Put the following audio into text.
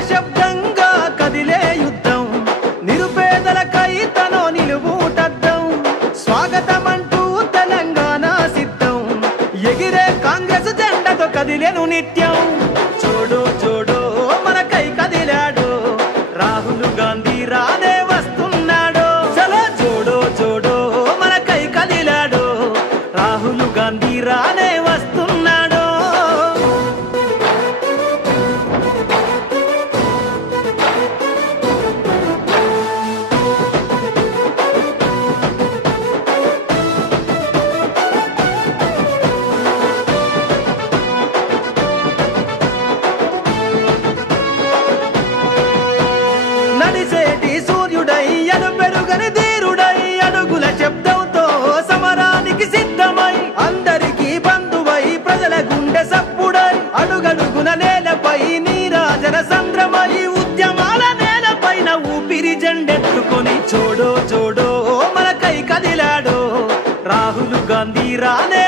నిశ్శబ్దంగా కదిలే యుద్ధం. నిరుపేదలకై తనో నిలువుటద్దం. స్వాగతమంటూ తెలంగాణ సిద్ధం. ఎగిరే కాంగ్రెస్ జెండతో కదిలేను నిత్యం. చూడు చూడు మనకై కదిలాడు. రాహుల్ గాంధీ రానే వస్తున్నాడు. చలో చూడు చూడు మనకై కదిలాడు. రాహుల్ గాంధీ రానే గాంధీ